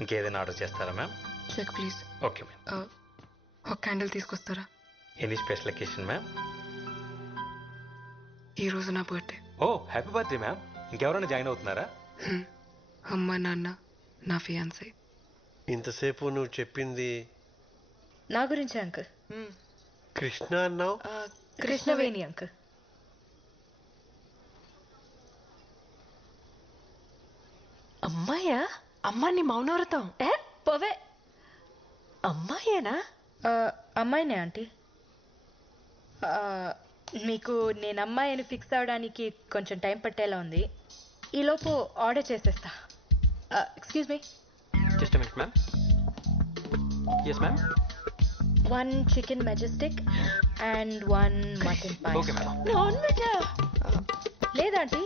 ఇంకేదైనా ఆర్డర్ చేస్తారా ma'am? Check please. Okay ma'am. ఒక క్యాండిల్ తీసుకొస్తారా? Any special occasion ma'am? ఈరోజు నా birthday. Oh happy birthday ma'am. ఇంకెవరైనా జాయిన్ అవుతున్నారా? అమ్మ నాన్న నా ఫియాన్సీ. ఇంతసేపు నువ్వు చెప్పింది నా గురించి అంకుల్. కృష్ణ అన్నావు. కృష్ణవేణి అంకుల్. అమ్మాయా? అమ్మాని మౌనవ్రతం. పోవే. అమ్మాయేనా? అమ్మాయినే ఆంటీ. మీకు నేను అమ్మాయి అని ఫిక్స్ అవడానికి కొంచెం టైం పట్టేలా ఉంది. ఈలోపు ఆర్డర్ చేసేస్తా. Excuse me. Just minute ma'am. Yes ma'am. 1 chicken majestic and 1 mutton pie. Okay ma'am. Non వెజా? లేదంటీ,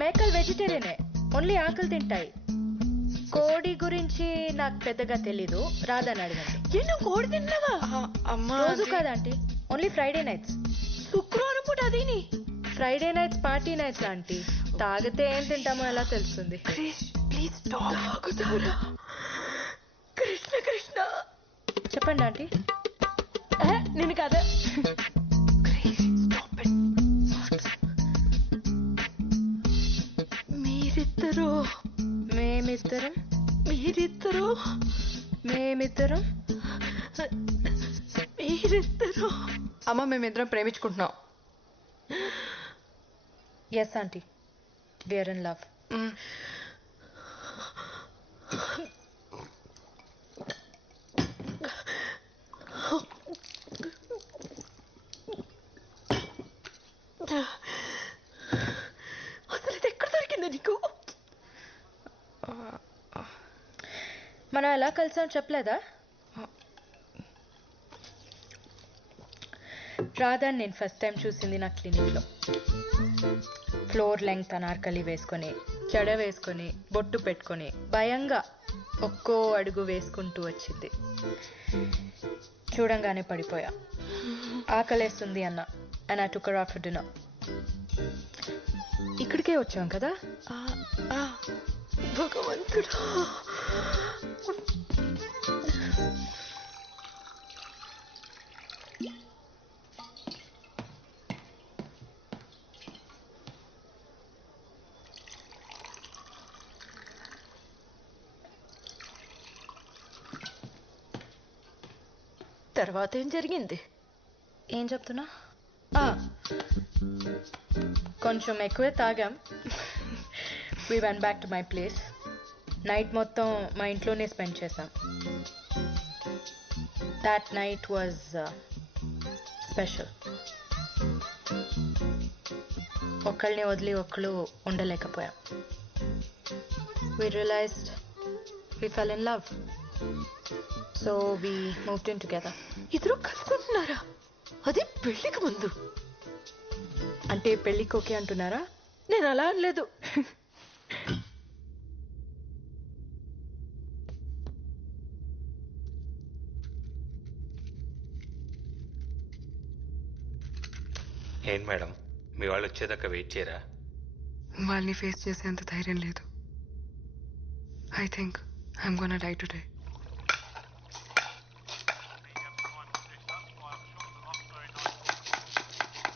మేకలు వెజిటేరియనే, ఓన్లీ ఆకులు తింటాయి. కోడి గురించి నాకు పెద్దగా తెలీదు, రాదని అడగండి. నువ్వు కోడి తిన్నావా? రోజు కాదంటీ, ఓన్లీ ఫ్రైడే నైట్స్. శుక్రవారం పూట అదేని? ఫ్రైడే నైట్స్ పార్టీ నైట్స్ లాంటి. తాగితే ఏం తింటామో ఎలా తెలుస్తుంది? ప్లీజ్ తాగుతాడా? కృష్ణ కృష్ణ. చెప్పండి ఆంటీ. నేను కదా. మీరిద్దరు మేమిద్దరం మీరిద్దరు మేమిద్దరం మీరిద్దరు అమ్మ మేమిద్దరం ప్రేమించుకుంటున్నాం. Yes aunty, we are in love. అసలు ఇది ఎక్కడ దొరికిందా నీకు? మనం ఎలా కలిసాం చెప్పలేదా? రాధా నేను ఫస్ట్ టైం చూసింది నా క్లినిక్లో. ఫ్లోర్ లెంగ్త్ అనార్కలి వేసుకొని, జడ వేసుకొని, బొట్టు పెట్టుకొని, భయంగా ఒక్కో అడుగు వేసుకుంటూ వచ్చింది. చూడంగానే పడిపోయా. ఆకలేస్తుంది అన్న, and I took her out for dinner. ఇక్కడికే వచ్చాం కదా. భగవంతుడా. తర్వాత ఏం జరిగింది? ఏం చెప్తున్నా? కొంచెం ఎక్కువే తాగాం. We went back to my place. Night మొత్తం మా ఇంట్లోనే స్పెండ్ చేసాం. That night was special. ఒకళ్ళని వదిలి ఒకళ్ళు ఉండలేకపోయాం. We realized we fell in love. So we moved in together. ఇద్దరు కలుసుకుంటున్నారా? అది పెళ్లికి ముందు. అంటే పెళ్ళికి ఓకే అంటున్నారా? నేను అలా అనలేదు. ఏంటి మేడం, మీ వాళ్ళు వచ్చేదాకా వెయిట్ చేయరా? వాళ్ళని ఫేస్ చేసేంత ధైర్యం లేదు. I think I'm gonna die today.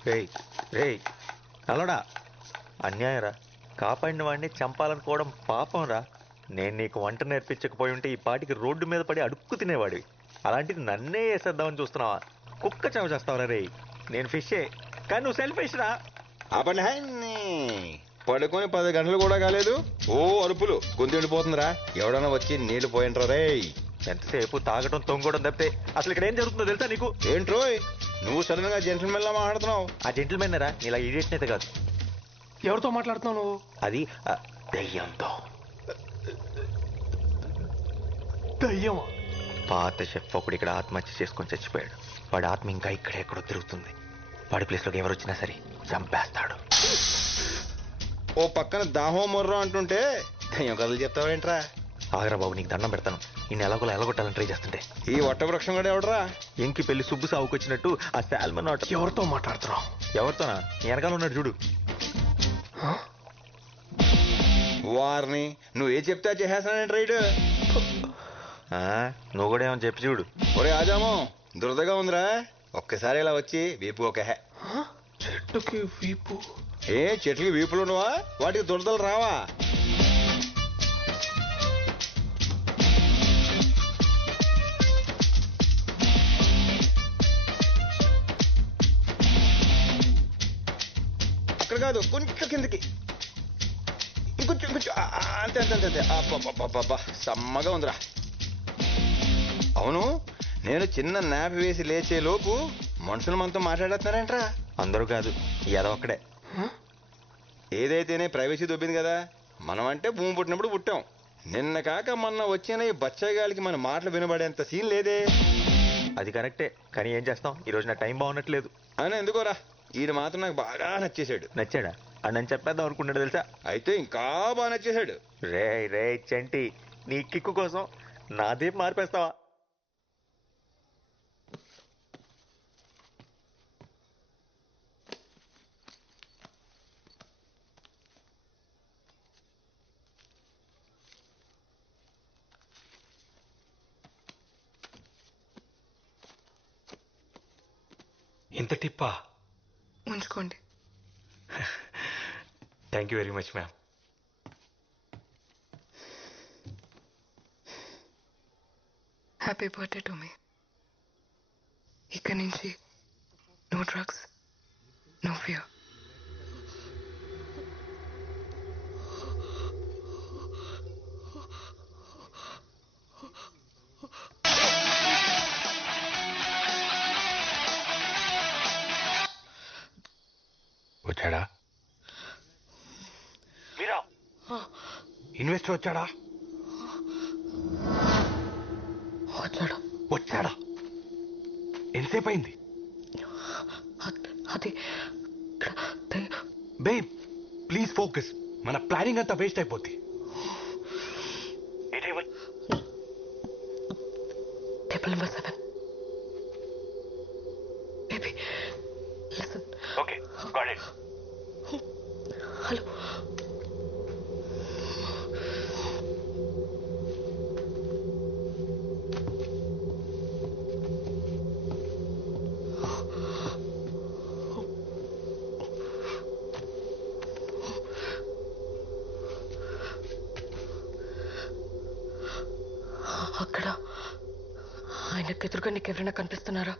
రేయ్ రేయ్ అలడా, అన్యాయం రా. కాపాడిన వాడిని చంపాలనుకోవడం పాపం రా. నేను నీకు వంట నేర్పించకపోయి ఉంటే ఈ పాటికి రోడ్డు మీద పడి అడుక్కు తినేవాడివి. అలాంటిది నన్నే వేసేద్దామని చూస్తున్నావా? కుక్క చెవ చేస్తావురా రేయ్. నేను ఫిషే, కానీ నువ్వు సెల్ఫిష్ రా. పడుకొని 10 గంటలు కూడా కాలేదు, ఓ అరుపులు, గొంతు ఎండిపోతుందిరా. ఎవడన్నా వచ్చి నీళ్లు పోయింట్రా రే. ఎంతసేపు తాగడం తొంగడం తప్పితే అసలు ఇక్కడ ఏం జరుగుతుందో తెలుసా నీకు? ఏంట్రోయ్ నువ్వు సడన్ గా జెంటిల్మెన్ లా మాట్లాడుతున్నావు? ఆ జెంటిల్మెన్ రా, నీలా ఇడియట్ అయితే కాదు. ఎవరితో మాట్లాడుతున్నావు నువ్వు? అది దయ్యంతో. దయ్యమా? పాత షెఫ్ ఒకడు ఇక్కడ ఆత్మహత్య చేసుకొని చచ్చిపోయాడు. వాడి ఆత్మ ఇంకా ఇక్కడెక్కడో తిరుగుతుంది. వాడి ప్లేస్లోకి ఎవరు వచ్చినా సరే చంపేస్తాడు. ఓ పక్కన దాహో మొర్రో అంటుంటే దయ్యం కథలు చెప్తావేంట్రా? ఆగరా బాబు, నీకు దండం పెడతాను. ఈ ఎలాగోలా ఎలగొట్టాలని ట్రై చేస్తుంటే ఈ వట్ట వృక్షం కూడా ఎవడరా? ఎంకి పెళ్లి సుబ్బు సాగుకొచ్చినట్టు ఆ శాల్మన్ ఆట. ఎవరితో మాట్లాడుతున్నావు? ఎవరితోనా? నీ వెనకాల ఉన్నాడు చూడు. వారిని నువ్వు ఏ చెప్తే చేసేస్తానంటే రైడ్. నువ్వు కూడా ఏమో చెప్పి చూడు. ఒరే ఆజాము, దురదగా ఉందిరా, ఒక్కసారి ఇలా వచ్చి వీపు ఒక హే. చెట్టుకి వీపు. ఏ చెట్లకి వీపులు ఉండవా? వాటికి దురదలు రావా? అక్కడ కాదు, కొంచెం కిందకి, ఇంకొంచెం ఇంకొంచెం, అంతే అంతే అంతే అంతే. అబ్బబ్బబ్బబ్బా, సమ్మగా ఉందిరా. అవును, నేను చిన్న నాపి వేసి లేచే లోపు మనుషులు మనతో మాట్లాడేస్తున్నారంట్రా. అందరూ కాదు, ఏదో ఒక్కడే. ఏదైతేనే ప్రైవసీ దొబ్బింది కదా. మనం అంటే భూమి పుట్టినప్పుడు పుట్టాం. నిన్న కాక మొన్న వచ్చిన ఈ బచ్చగాలికి మన మాటలు వినబడేంత సీన్ లేదే. అది కరెక్టే, కానీ ఏం చేస్తాం, ఈరోజు నా టైం బాగున్నట్లేదు. అని ఎందుకోరా, ఈడు మాత్రం నాకు బాగా నచ్చేశాడు. నచ్చాడా? అని నేను చెప్పేద్దాం అనుకున్నాడు తెలుసా. అయితే ఇంకా బాగా నచ్చేశాడు. రే రే చంటి, నీ కిక్కు కోసం నాదే మార్పేస్తావా? ఇంత టిప్పా? ఉంచుకోండి. Thank you very much ma'am. Happy birthday to me. ఇక్కడి నుంచి నో డ్రగ్స్, నో ఫియర్. వచ్చాడా? మీరా ఇన్వెస్టర్ వచ్చాడా? వచ్చాడు. వచ్చాడా? ఎంతసేపు అయింది? అది బేబ్ ప్లీజ్ ఫోకస్, మన ప్లానింగ్ అంతా వేస్ట్ అయిపోద్ది. Table number 7. Baby listen. Okay got it. Hello. అక్కడ ఆయనకు ఎదురుగా నీకెవరైనా కనిపిస్తున్నారా?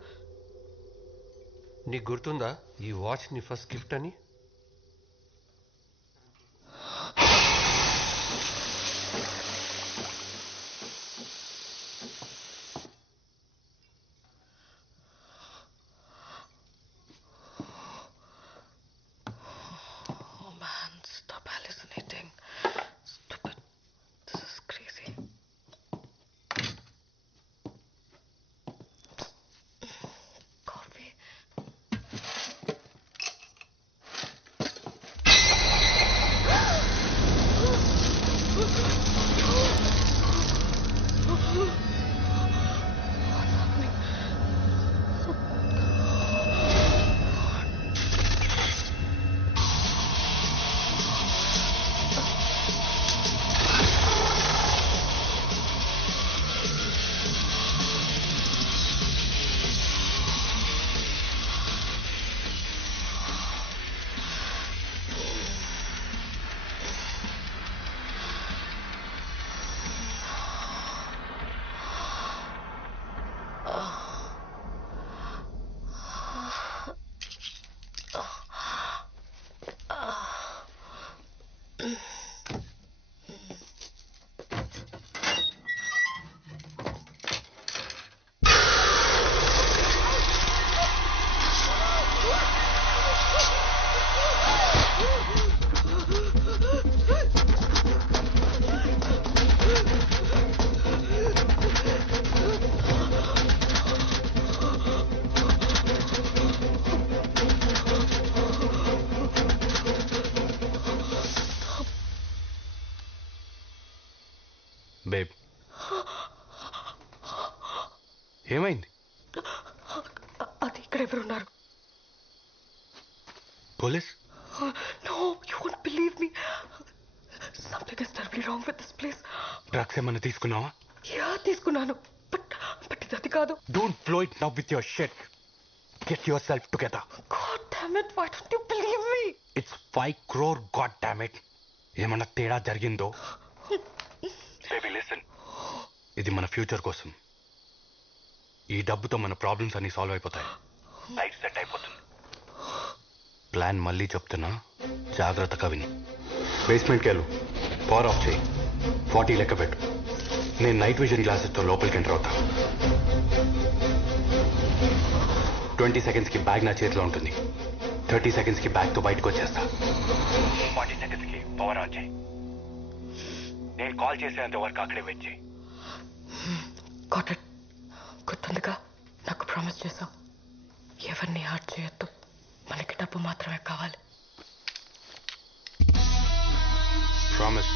నీకు గుర్తుందా ఈ వాచ్ నీ ఫస్ట్ గిఫ్ట్ అని? Oh man, stop hallucinating. Stupid. This is crazy. Coffee. What's happening? Babe ఏమైంది? అది ఇక్కడ ఎవరున్నారు? Police? No, you won't believe me. Something is terribly wrong with this place. Drugs ఏమన్నా తీసుకున్నావా? యా తీసుకున్నాను బట్ బట్ ఇది అది కాదు. Don't blow it now with your shit. Get yourself together. God damn it, why don't you believe me? It's 5 crore, god damn it. ఏమన్నా తేడా జరిగిందో? Baby, listen. ఇది మన ఫ్యూచర్ కోసం. ఈ డబ్బుతో మన ప్రాబ్లమ్స్ అన్ని సాల్వ్ అయిపోతాయి. లైఫ్ సెట్ అయిపోతుంది. ప్లాన్ మళ్ళీ చెప్తున్నా, జాగ్రత్తగా విని. బేస్మెంట్కి వెళ్ళు, పవర్ ఆఫ్ చేయి, 40 లెక్క పెట్టు. నేను నైట్ విజన్ గ్లాసెస్తో లోపలికి ఎంటర్ అవుతా. 20 సెకండ్స్కి బ్యాగ్ నా చేతిలో ఉంటుంది. 30 సెకండ్స్కి బ్యాగ్తో బయటకు వచ్చేస్తా. 40 సెకండ్స్కి పవర్ ఆన్ చేయి. నేను కాల్ చేసేంత వరకు అక్కడే వెయిట్ చేయి. Got it. గుర్తుందిగా నాకు ప్రామిస్ చేసావు, ఎవరిని హార్ట్ చేయొద్దు, మనకి డబ్బు మాత్రమే కావాలి. Promise.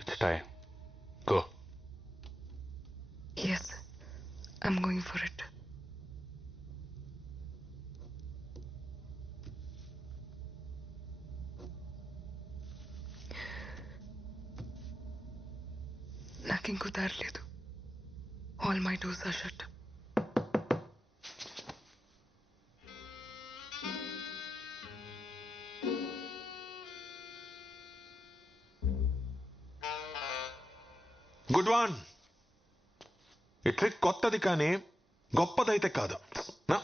It's time. Go. Yes, I'm going for it. నాకు ఇంకో దారి లేదు. All my doors are shut. Good one. ఈ ట్రిక్ కొత్తది కానీ గొప్పదైతే కాదు. నా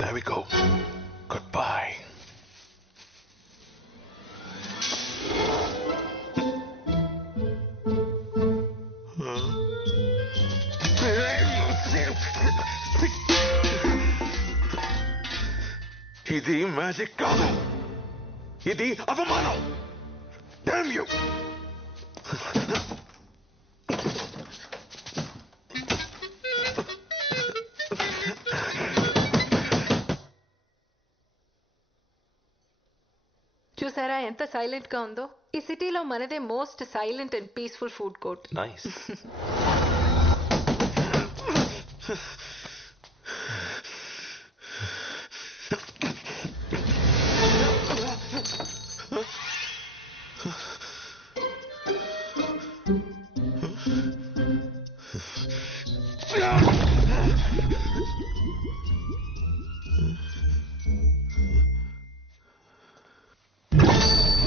There we go. Goodbye. ఇది మ్యాజిక్ కాదు, ఇది అవమానం. Damn you! చూసారా ఎంత సైలెంట్ గా ఉందో? ఈ సిటీలో మనదే most silent and peaceful food court. Nice. Yeah.